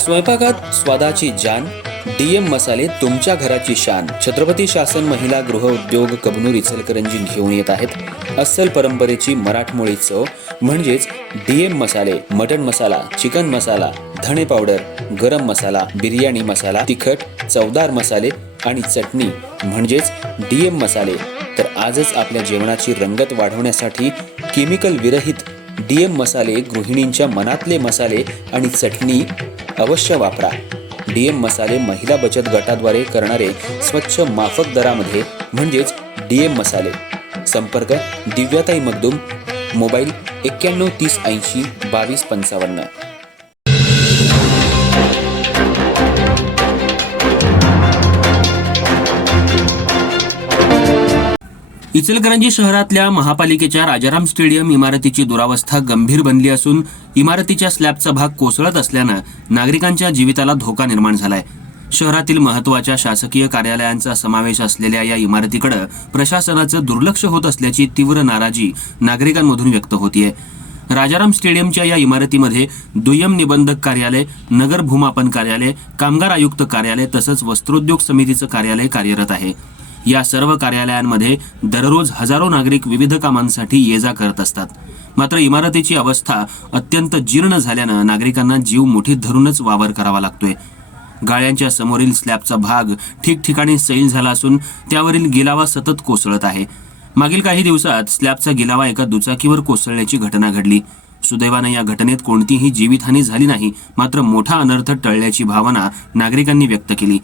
स्वयंपाकात स्वादाची जान, डीएम मसाले तुमच्या घराची शान. छत्रपती शासन महिला गृह उद्योग कबनूर इचलकरंजी घेऊन येत आहेत अस्सल परंपरेची मराठमोळी चव म्हणजेच डीएम मसाले. मटन मसाला, चिकन मसाला, धणे पावडर, गरम मसाला, बिर्याणी मसाला, तिखट चवदार मसाले आणि चटणी म्हणजेच डीएम मसाले. तर आजच आपल्या जेवणाची रंगत वाढवण्यासाठी केमिकल विरहित डीएम मसाले, गृहिणींच्या मनातले मसाले आणि चटणी अवश्य वापरा. डीएम मसाले महिला बचत गटाद्वारे करणारे स्वच्छ माफक दरामध्ये म्हणजेच डीएम मसाले. संपर्क दिव्याताई मगदूम, मोबाईल 91 30 80 22 55. इचलकरंजी शहरातल्या महापालिकेच्या राजाराम स्टेडियम इमारतीची दुरावस्था गंभीर बनली असून इमारतीच्या स्लॅबचा भाग कोसळत असल्यानं नागरिकांच्या जीविताला धोका निर्माण झालाय. शहरातील महत्त्वाच्या शासकीय कार्यालयांचा समावेश असलेल्या या इमारतीकडे प्रशासनाचं दुर्लक्ष होत असल्याची तीव्र नाराजी नागरिकांमधून व्यक्त होतीये. राजाराम स्टेडियमच्या या इमारतीमध्ये दुय्यम निबंधक कार्यालय, नगर भूमापन कार्यालय, कामगार आयुक्त कार्यालय तसंच वस्त्रोद्योग समितीचं कार्यालय कार्यरत आहे. या सर्व कार्यालयांमध्ये दररोज हजारो नागरिक विविध कामांसाठी ये जा करत असतात. मात्र इमारतीची अवस्था अत्यंत जीर्ण झाल्यानं नागरिकांना जीव मुठीत धरूनच वावर करावा लागतोय. गाळ्यांच्या समोरील स्लॅबचा भाग ठिकठिकाणी सैल झाला असून त्यावरील गिलावा सतत कोसळत आहे. मागील काही दिवसात स्लॅबचा गिलावा एका दुचाकीवर कोसळल्याची घटना घडली. सुदैवानं या घटनेत कोणतीही जीवितहानी झाली नाही, मात्र मोठा अनर्थ टळल्याची भावना नागरिकांनी व्यक्त केली.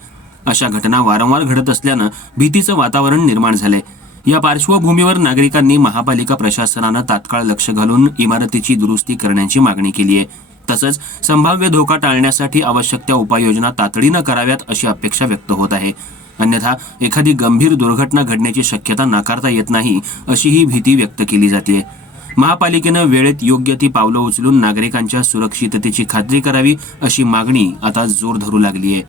अशा घटना वारंवार घडत असल्यानं भीतीचं वातावरण निर्माण झालंय. या पार्श्वभूमीवर नागरिकांनी महापालिका प्रशासनानं तात्काळ लक्ष घालून इमारतीची दुरुस्ती करण्याची मागणी केली आहे. तसंच संभाव्य धोका टाळण्यासाठी आवश्यक त्या उपाययोजना तातडीनं कराव्यात अशी अपेक्षा व्यक्त होत आहे. अन्यथा एखादी गंभीर दुर्घटना घडण्याची शक्यता नाकारता येत नाही अशीही भीती व्यक्त केली जाते. महापालिकेनं वेळेत योग्य ती पावलं उचलून नागरिकांच्या सुरक्षिततेची खात्री करावी अशी मागणी आता जोर धरू लागली आहे.